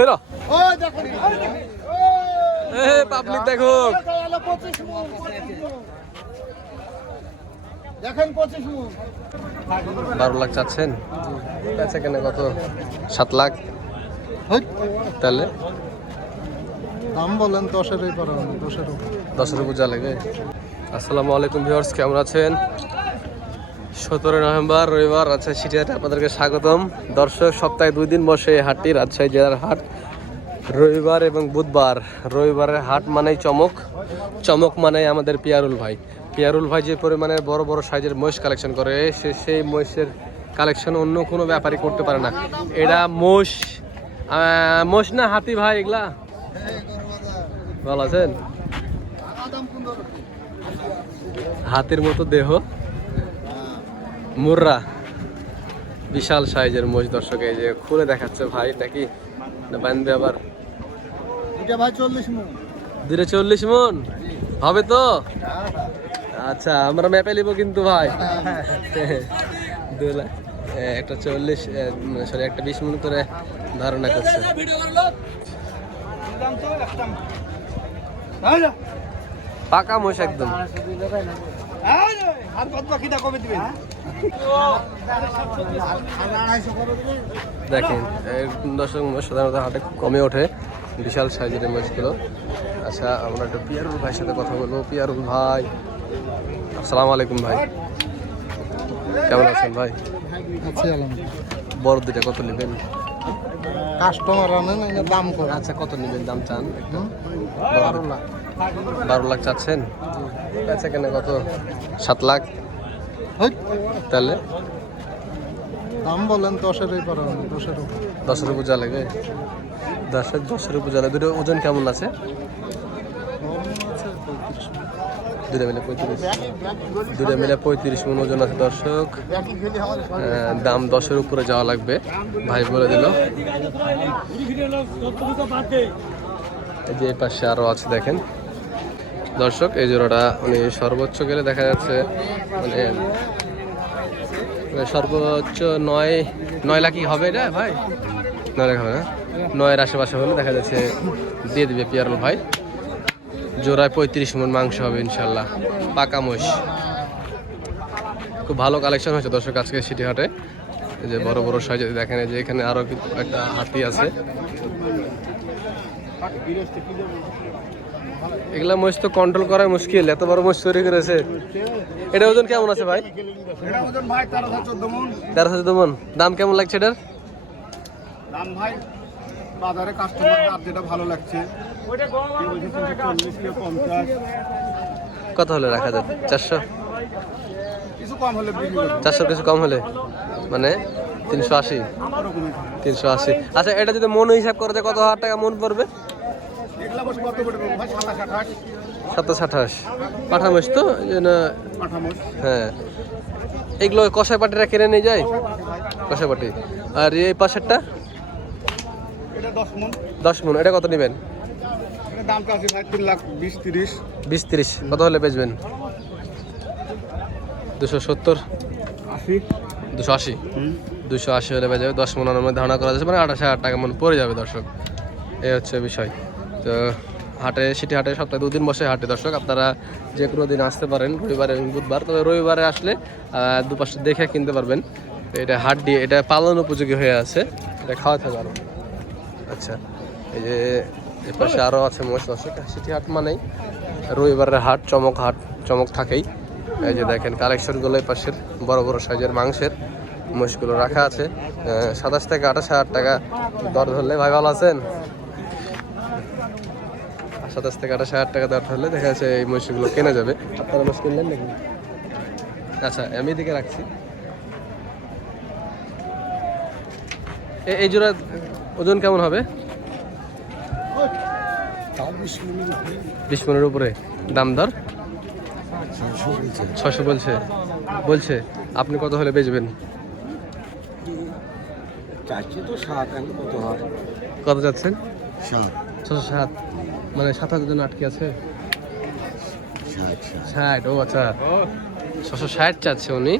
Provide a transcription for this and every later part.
এরা a public দেখো। দেখেন বারো লাখ চাচ্ছেন। কেন কত? সাত লাখ। হেই, তাহলে? দাম বলেন দশেরই পারো দশের দশের পূজা লাগবে আসসালামু আলাইকুম ভিউয়ার্স কেমন আছেন? সতেরো নভেম্বর রবিবার রাজশাহী সিটি হাটে আপনাদেরকে স্বাগতম। দর্শক, সপ্তাহে দুই দিন বসে এই হাটটি, রাজশাহী জেলার হাট রবিবার এবং বুধবার। রবিবারের হাট মানেই চমক। চমক মানেই আমাদের পিয়ারুল ভাই। পিয়ারুল ভাই যে পরিমাণে বড় বড় সাইজের মহিষ কালেকশন করে, সে সেই মহিষের কালেকশন অন্য কোনো ব্যাপারই করতে পারে না। এটা মোষ মোষ না হাতি ভাই এগুলা? ভালো আছেন? হাতের মতো দেহ। মুর্রা। বিশাল সাইজের মোষ দর্শক এই যে খুলে দেখাচ্ছে ভাই নাকি না বান্ধবে আবার? এটা মন। দুটো চল্লিশ মন? হবে তো? আচ্ছা আমরা ম্যাপে নিব কিন্তু ভাই। একটা চল্লিশ সরি একটা বিশ মন করে ধারণা করছে। পাকা মোষ একদম। আর কত বাকিটা কবে দিবেন দেখেন দর্শক সাধারণত হাটে কমে ওঠে বিশাল সাইজের এই মোষগুলো আচ্ছা আমরা একটা পিয়ারুল ভাইয়ের সাথে কথা বলব। পিয়ারুল ভাই আসসালামু আলাইকুম ভাই। কেমন আছেন ভাই? বড় দুটা কত নেবেন? কাস্টমার আনেন দাম আচ্ছা কত নেবেন? দাম চান বারো লাখ। বারো লাখ চাচ্ছেন? আচ্ছা কেন কত? সাত লাখ? তাহলে? দাম বলেন দশেরই পারো দশের দশের পূজা লাগবে দশের দশের পূজা লাগবে দুটো ওজন কেমন আছে? দুটো মিলে পঁয়ত্রিশ। দুটো মিলে পঁয়ত্রিশ মন ওজন আছে দর্শক। দাম দশের উপরে যাওয়া লাগবে। ভাই বলে দিল। এই যে পাশে আরও আছে দেখেন। দর্শক, এই জোড়াটা উনি সর্বোচ্চ গেলে দেখা যাচ্ছে মানে সর্বোচ্চ নয় নয় লাখই হবে এটা, ভাই? নয় লাখ হবে না? নয়ের আশেপাশে হলে দেখা যাচ্ছে দিয়ে দিবে পিয়ারল ভাই। জোড়ায় পঁয়ত্রিশ মন মাংস হবে ইনশাল্লাহ, পাকা মোষ খুব ভালো কালেকশন হয়েছে দর্শক আজকে সিটি হাটে যে বড় বড় সাইজ দেখেন যে এখানে আরও কিন্তু একটা হাতি আছে। এগুলা মোষ তো কন্ট্রোল করা মুশকিল এত বড় মোষ তৈরি করেছে। এটা ওজন কেমন আছে ভাই? তেরো চোদ্দ মন। দাম কেমন লাগছে এটার? দাম ভাই বাজারে কাস্টমার আর যেটা ভালো লাগছে। কত হলে রাখা যাবে চারশো? কিছু কম হলে চারশো কিছু কম হলে? মানে তিনশো আশি? তিনশো আশি। আচ্ছা এটা যদি মন হিসাব করে যে কত হাজার টাকা মন পড়বে? সাতাশ আঠাশ। আঠাশ। পাঠামোস তো হ্যাঁ। এগুলো কষাই পাটিরা কিনে নিয়ে যায়? কষাই পাটি আর এই পাশেরটা? দশ মন। এটা কত নেবেন? বিশ তিরিশ। কত হলে বেচবেন? দুশো সত্তর। দুশো আশি? দুশো আশি হলে বেজে যাবে। দশ মনের মধ্যে ধারণা করা যাচ্ছে মানে আঠাশ হাজার টাকা মন পড়ে যাবে দর্শক। এই হচ্ছে বিষয়। তো হাটে, সিটি হাটে সপ্তাহে দুদিন বসে হাটে। দর্শক, আপনারা যে কোনো দিন আসতে পারেন, রবিবারে বুধবার। তবে রবিবারে আসলে দুপাশে দেখে কিনতে পারবেন। এটা হাট দিয়ে, এটা পালন উপযোগী হয়ে আছে। এটা খাওয়াতে পারো আচ্ছা এই যে এ পাশে আরও আছে মোষ। দর্শক, সিটি হাট মানেই রবিবারের হাট, চমক হাট, চমক থাকেই। এই যে দেখেন, কালেকশনগুলো পাশের বড় বড় সাইজের মাংসের মোষগুলো রাখা আছে। সাতাশ থেকে আঠাশ হাজার টাকা দর ধরলে। ভাই, ভালো আছেন? সাতাশ থেকে আঠাশ হাজার টাকা দর ধরলে দেখা যাচ্ছে এই মহিষগুলো কেনা যাবে। আপনারা মোষ কিনলেন নাকি? আচ্ছা আমি এদিকে রাখছি। এই জোড়া ওজন কেমন হবে? বিশ পনেরোর উপরে। দাম দর? ছশো বলছে। বলছে। আপনি কত হলে বেচবেন? কত কত যাচ্ছেন ছশো সাত। মানে সাত হাজার জন আটকে আছে। ষাট ও আচ্ছা। ছশো ষাট চাচ্ছে উনি।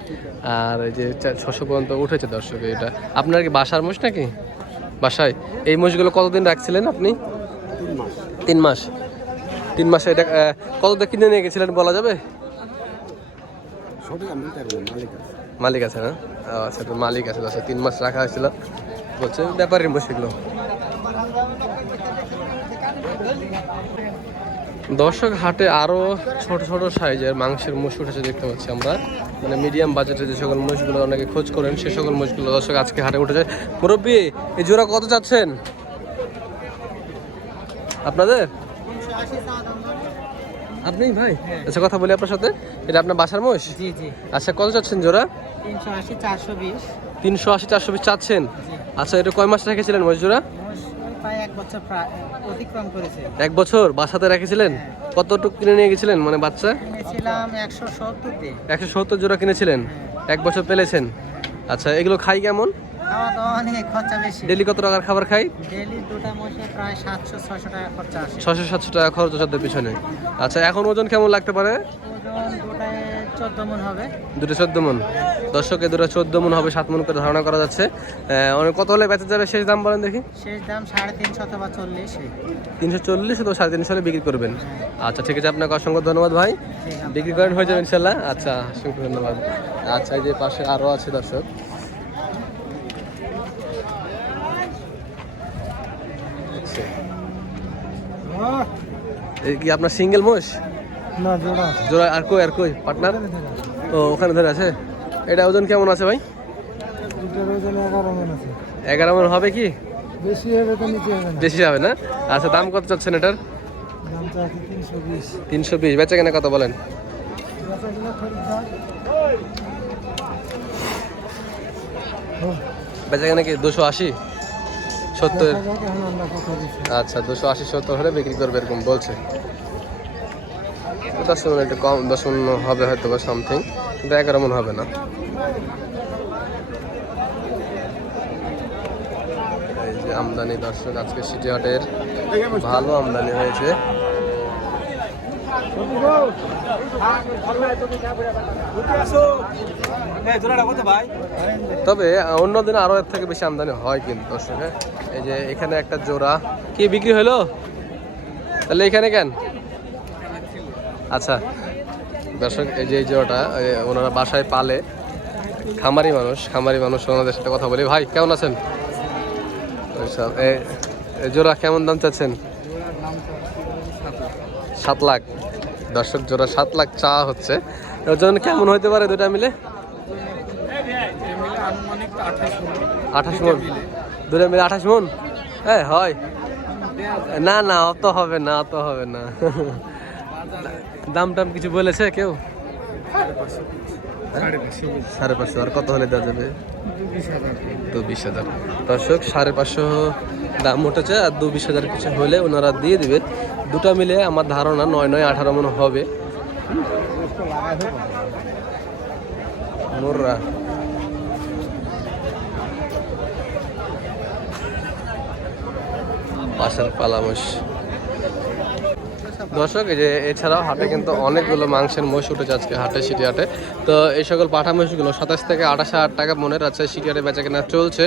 আর এই যে ছশো পর্যন্ত উঠেছে দর্শক এটা। আপনার কি বাসার মোষ নাকি? বাসায়। এই মহিষগুলো কতদিন রাখছিলেন আপনি? তিন মাস। তিন মাসে। এটা আহ, কত কিনে নিয়ে গেছিলেন বলা যাবে? মালিক আছে। না? আচ্ছা মালিক আছে তিন মাস রাখা হয়েছিল। বলছে ব্যাপারীর মহিষগুলো দর্শক হাটে আরও ছোট ছোট সাইজের মাংসের মোষ উঠেছে দেখতে পাচ্ছি আমরা। মানে মিডিয়াম বাজেটে যে সকল মোষগুলো অনেকে খোঁজ করেন সে সকল মোষগুলো দর্শক আজকে হাটে উঠেছে। মুরব্বী এই জোড়া কত চাচ্ছেন? আপনাদের? আপনি ভাই? আচ্ছা কথা বলি আপনার সাথে। এটা আপনার বাসার মোষ আচ্ছা কত চাচ্ছেন জোড়া? তিনশো আশি চারশো বিশ। তিনশো আশি চারশো পিস চাচ্ছেন। আচ্ছা এটা কয় মাস রেখেছিলেন মজুরা প্রায় এক বছর প্রায় অতিক্রম করেছে। এক বছর বাসাতে রেখেছিলেন? কতটুকু কিনে নিয়ে গেছিলেন? মানে বাচ্চা? কিনেছিলাম একশো সত্তর দিয়ে একশো সত্তর জোড়া কিনেছিলেন? এক বছর পেলেছেন। আচ্ছা এগুলো খাই কেমন? খাওয়া দাওয়া অনেক খরচা বেশি। ডেলি কত টাকার খাবার খাই? ডেলি দুটা মোষে প্রায় সাতশো ছয়শো টাকা খরচা আসে ছশো সাতশো টাকা খরচ পিছনে। আচ্ছা এখন ওজন কেমন লাগতে পারে? ওজন দুটো চোদ্দ মন দর্শকে দুটো চোদ্দ মন হবে সাত মন করে ধারণা করা যাচ্ছে। অনেক কত হলে বেঁচে যাবে শেষ দাম বলেন দেখি? শেষ দাম সাড়ে তিনশো অথবা চল্লিশ। তিনশো চল্লিশ সাড়ে তিনশো হলে বিক্রি করবেন। আচ্ছা ঠিক আছে আপনাকে অসংখ্য ধন্যবাদ ভাই। বিক্রি করেন হয়ে যাবে ইনশাল্লাহ। আচ্ছা অসংখ্য ধন্যবাদ। আচ্ছা এই যে পাশে আরও আছে দর্শক। আচ্ছা। এই কি আপনার সিঙ্গেল মোষ? না জোড়া। জোড়া আর কই আর কই? পার্টনার? ও ওখানে ধরে আছে? এটা ওজন কেমন আছে ভাই? দুটোর ওজন এগারো মন আছে। এগারো মন হবে কি? বেশি হবে তো নিচে হবে না। বেশি হবে না? আচ্ছা দাম কত চাচ্ছেন এটার? তিনশো বিশ। তিনশো বেচা কেনা কত বলেন? বেচা কেনা কি দুশো আশি? সত্তর? আচ্ছা দুশো আশি সত্তর হলে বিক্রি করবে এরকম বলছে। দশ মন একটু কম, দশ মন হবে হয়তো বা সামথিং কিন্তু এগারো মন হবে না। এই যে আমদানি দর্শক, আজকে সিটি হাটের ভালো আমদানি হয়েছে। তবে অন্য দিন আরও এর থেকে বেশি আমদানি হয় কিন্তু দর্শকে এই যে এখানে একটা জোড়া। কি বিক্রি হলো? তাহলে এখানে কেন? আচ্ছা। দর্শক, এই যে এই জোড়াটা ওনারা বাসায় পালে। খামারি মানুষ খামারি মানুষ ওনাদের সাথে কথা বলি। ভাই, কেমন আছেন? জোড়া কেমন দাম চাচ্ছেন? সাত লাখ। দর্শক, জোড়া সাত লাখ চা হচ্ছে। ওজন কেমন হইতে পারে দুটা মিলে? আঠাশ মন। দুটা মিলে আঠাশ মন? হ্যাঁ হয়। না না, অত হবে না, অত হবে না। দাম টাম কিছু বলেছে কেউ? সাড়ে পাঁচশো। আর কত হলে দেওয়া যাবে? দু বিশ হাজার। দর্শক সাড়ে পাঁচশো দাম উঠেছে আর দু বিশ হাজার কিছু হলে ওনারা দিয়ে দিবে দুটা মিলে আমার ধারণা নয় নয় আঠারো মন হবে। মোররা। পাশের পালামস দর্শক, এই যে এছাড়াও হাটে কিন্তু অনেকগুলো মাংসের মহিষ উঠেছে আজকে হাটে, সিটি হাটে। তো এই সকল পাঠা মহিষগুলো সাতাশ থেকে আঠাশ হাজার টাকা মনে রাখছে সিটি হাটে বেচা কেনা চলছে।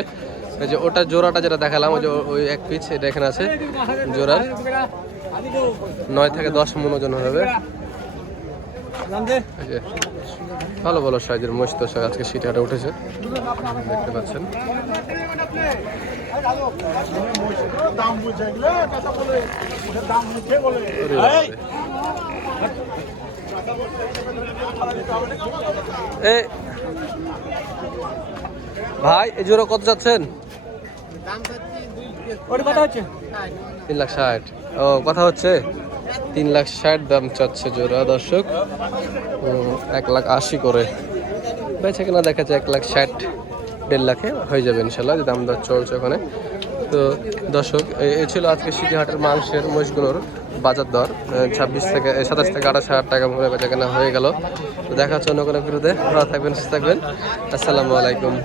এই যে ওটা জোড়াটা যেটা দেখালাম, ওই যে ওই এক পিচ এটা এখানে আছে জোড়ার। নয় থেকে দশ মন ওজন হবে। ভালো ভালো সাইজের মোষ দর্শক আজকে সিটি হাটে উঠেছে। দেখতে পাচ্ছেন। ভাই এই জোড়া কত যাচ্ছেন? তিন লাখ ষাট। ও কথা হচ্ছে? তিন লাখ ষাট দাম চাচ্ছে জোড়া, দর্শক। এক লাখ আশি করে। বেচে কেনা দেখা যাচ্ছে এক লাখ ষাট, দেড় লাখে হয়ে যাবে ইনশাল্লাহ, যে দাম দর চলছে ওখানে। তো, দর্শক, এ- ছিল আজকে সিটিহাটের মাংসের মহিষগুলোর বাজার দর। ছাব্বিশ থেকে সাতাশ থেকে আঠাশ হাজার টাকা মনে বেচা কেনা হয়ে গেল। তো দেখা হচ্ছে অন্য কোনো বিরুদ্ধে ভালো থাকবেন, সুস্থ থাকবেন। আসসালামু আলাইকুম।